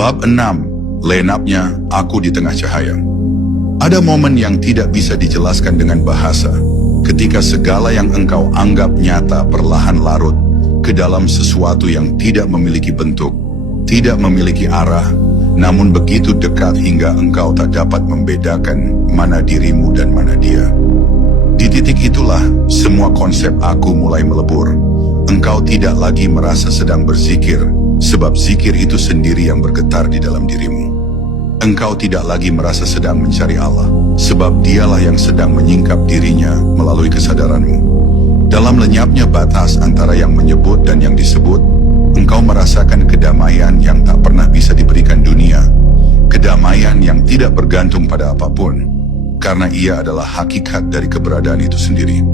Bab 6. Lenyapnya aku di tengah cahaya. Ada momen yang tidak bisa dijelaskan dengan bahasa, ketika segala yang engkau anggap nyata perlahan larut ke dalam sesuatu yang tidak memiliki bentuk, tidak memiliki arah, namun begitu dekat hingga engkau tak dapat membedakan mana dirimu dan mana dia. Di titik itulah semua konsep aku mulai melebur. Engkau tidak lagi merasa sedang berzikir, sebab zikir itu sendiri yang bergetar di dalam dirimu. Engkau tidak lagi merasa sedang mencari Allah, sebab dialah yang sedang menyingkap dirinya melalui kesadaranmu. Dalam lenyapnya batas antara yang menyebut dan yang disebut, engkau merasakan kedamaian yang tak pernah bisa diberikan dunia, kedamaian yang tidak bergantung pada apapun, karena ia adalah hakikat dari keberadaan itu sendiri.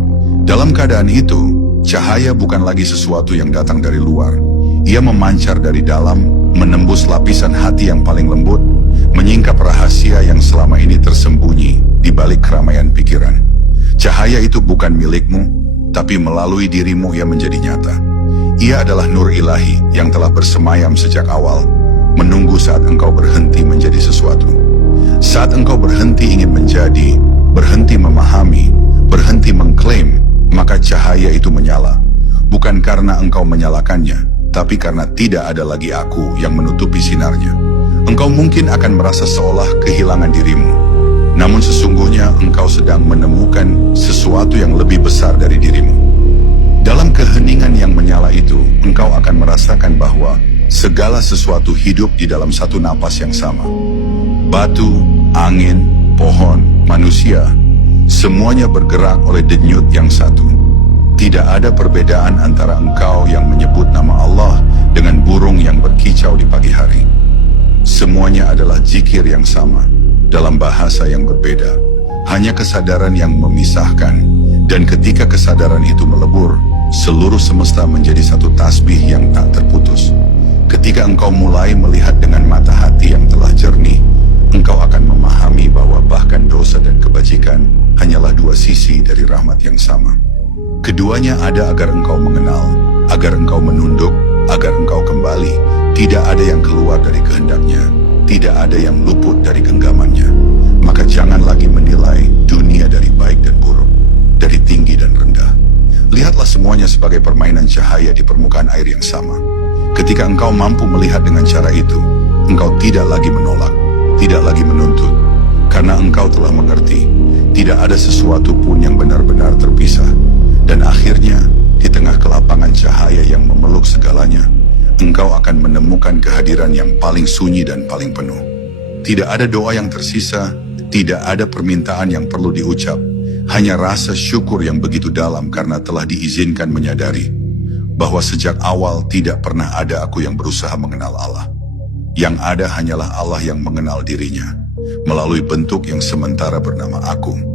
Dalam keadaan itu, cahaya bukan lagi sesuatu yang datang dari luar. Ia memancar dari dalam, menembus lapisan hati yang paling lembut, menyingkap rahasia yang selama ini tersembunyi di balik keramaian pikiran. Cahaya itu bukan milikmu, tapi melalui dirimu ia menjadi nyata. Ia adalah nur ilahi yang telah bersemayam sejak awal, menunggu saat engkau berhenti menjadi sesuatu. Saat engkau berhenti ingin menjadi, berhenti memahami, berhenti mengklaim, maka cahaya itu menyala. Bukan karena engkau menyalakannya, tapi karena tidak ada lagi aku yang menutupi sinarnya. Engkau mungkin akan merasa seolah kehilangan dirimu, namun sesungguhnya engkau sedang menemukan sesuatu yang lebih besar dari dirimu. Dalam keheningan yang menyala itu, engkau akan merasakan bahwa segala sesuatu hidup di dalam satu napas yang sama. Batu, angin, pohon, manusia, semuanya bergerak oleh denyut yang satu. Tidak ada perbedaan antara engkau yang menyebut nama Allah dengan burung yang berkicau di pagi hari. Semuanya adalah zikir yang sama, dalam bahasa yang berbeda. Hanya kesadaran yang memisahkan, dan ketika kesadaran itu melebur, seluruh semesta menjadi satu tasbih yang tak terputus. Ketika engkau mulai melihat dengan mata hati yang telah jernih, engkau akan memahami bahwa bahkan dosa dan kebajikan hanyalah dua sisi dari rahmat yang sama. Keduanya ada agar engkau mengenal, agar engkau menunduk, agar engkau kembali. Tidak ada yang keluar dari kehendaknya, tidak ada yang luput dari genggamannya. Maka jangan lagi menilai dunia dari baik dan buruk, dari tinggi dan rendah. Lihatlah semuanya sebagai permainan cahaya di permukaan air yang sama. Ketika engkau mampu melihat dengan cara itu, engkau tidak lagi menolak, tidak lagi menuntut, karena engkau telah mengerti, tidak ada sesuatu pun yang benar-benar terpisah. Dan akhirnya, di tengah kelapangan cahaya yang memeluk segalanya, engkau akan menemukan kehadiran yang paling sunyi dan paling penuh. Tidak ada doa yang tersisa, tidak ada permintaan yang perlu diucap, hanya rasa syukur yang begitu dalam karena telah diizinkan menyadari bahwa sejak awal tidak pernah ada aku yang berusaha mengenal Allah. Yang ada hanyalah Allah yang mengenal dirinya, melalui bentuk yang sementara bernama aku.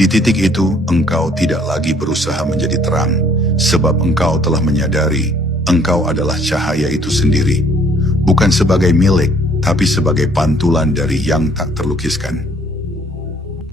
Di titik itu, engkau tidak lagi berusaha menjadi terang, sebab engkau telah menyadari, engkau adalah cahaya itu sendiri. Bukan sebagai milik, tapi sebagai pantulan dari yang tak terlukiskan.